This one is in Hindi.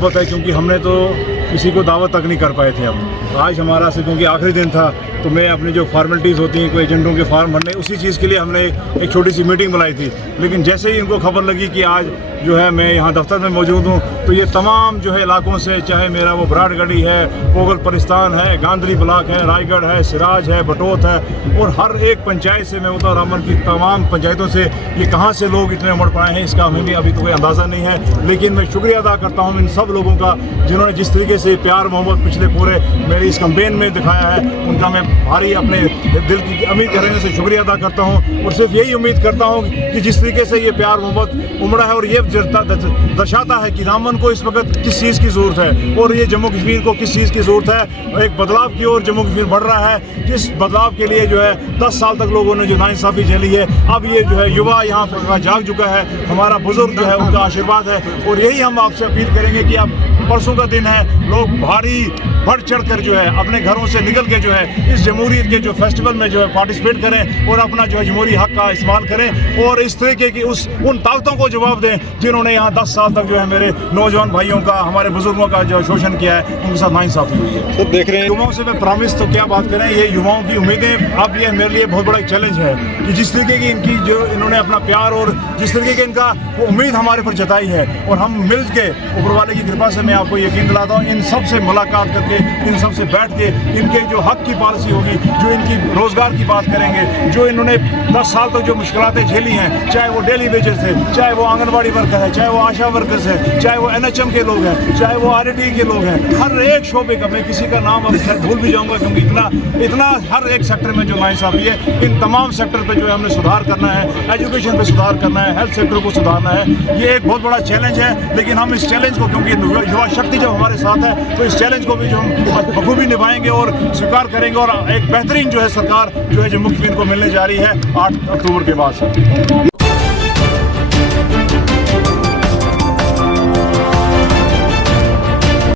मोहब्बत है, क्योंकि हमने तो किसी को दावत तक नहीं कर पाए थे हम। आज हमारा से क्योंकि आखिरी दिन था, तो मैं अपनी जो फॉर्मेलिटीज़ होती हैं, कोई एजेंटों के फॉर्म भरने, उसी चीज़ के लिए हमने एक छोटी सी मीटिंग बुलाई थी। लेकिन जैसे ही इनको खबर लगी कि आज जो है मैं यहाँ दफ्तर में मौजूद हूँ, तो ये तमाम जो है इलाकों से, चाहे मेरा वो बराड़गढ़ी है, पोगल परिस्तान है, गांधरी ब्लॉक है, रायगढ़ है, सिराज है, बटोत है, और हर एक पंचायत से, मैं उतर रामबन की तमाम पंचायतों से, ये कहाँ से लोग इतने उमड़ पड़े हैं इसका हमें भी अभी तो कोई अंदाज़ा नहीं है। लेकिन मैं शुक्रिया अदा करता हूँ इन सब लोगों का, जिन्होंने जिस तरीके से प्यार मोहब्बत पिछले पूरे मेरी इस कैंपेन में दिखाया है, उनका मैं भारी अपने दिल की उम्मीद करने से शुक्रिया अदा करता हूँ। और सिर्फ यही उम्मीद करता हूँ कि जिस तरीके से ये प्यार मोहब्बत उमड़ा है, और ये दर्शाता है कि रामबन को इस वक्त किस चीज़ की ज़रूरत है, और ये जम्मू कश्मीर को किस चीज़ की ज़रूरत है। एक बदलाव की ओर जम्मू कश्मीर बढ़ रहा है, जिस बदलाव के लिए जो है 10 साल तक लोगों ने जो नाइंसाफ़ी झेली है, अब ये जो है युवा यहाँ पर जाग चुका है, हमारा बुजुर्ग जो है उनका आशीर्वाद है। और यही हम आपसे अपील करेंगे कि आप, परसों का दिन है, लोग भारी बढ़ चढ़ कर जो है अपने घरों से निकल के जो है इस जमहूरियत के जो फेस्टिवल में जो है पार्टिसिपेट करें, और अपना जो है जमहूरी हक का इस्तेमाल करें, और इस तरीके की उन ताकतों को जवाब दें जिन्होंने यहाँ 10 साल तक जो है मेरे नौजवान भाइयों का, हमारे बुजुर्गों का जो शोषण किया है, उनके साथ नाइंसाफ़ी हुई है। तो देख रहे हैं युवाओं से मैं प्रॉमिस तो क्या बात करें, ये युवाओं की उम्मीदें, अब ये मेरे लिए बहुत बड़ा एक चैलेंज है कि जिस तरीके की इनकी जो इन्होंने अपना प्यार और जिस तरीके की इनका वो उम्मीद हमारे पर जताई है, और हम मिल के ऊपर वाले की कृपा से मैं आपको यकीन दिलाता हूँ, इन सब से मुलाकात करके, इन सब से बैठ के, इनके जो हक की पॉलिसी होगी, जो इनकी रोज़गार की बात करेंगे, जो इन्होंने 10 साल तक जो मुश्किलातें झेली हैं, चाहे वो डेली वेजेस है, चाहे वो आंगनबाड़ी वर्कर है, चाहे वो आशा वर्कर्स है, चाहे वो NHM के लोग हैं, चाहे वो RT के लोग हैं, हर एक शोबे का, मैं किसी का नाम अब भूल भी जाऊँगा क्योंकि इतना हर एक सेक्टर में जो नाइंसाफ़ी है, इन तमाम सेक्टर पर जो है हमने सुधार करना है, एजुकेशन पर सुधार करना है, हेल्थ सेक्टर को सुधारना है। ये एक बहुत बड़ा चैलेंज है, लेकिन हम इस चैलेंज को, क्योंकि युवा शक्ति जब हमारे साथ है, तो इस चैलेंज को भी जो हम बखूबी निभाएंगे और स्वीकार करेंगे, और एक बेहतरीन जो है सरकार जो है जम्मू कश्मीर को मिलने जा रही है 8 अक्टूबर के बाद से।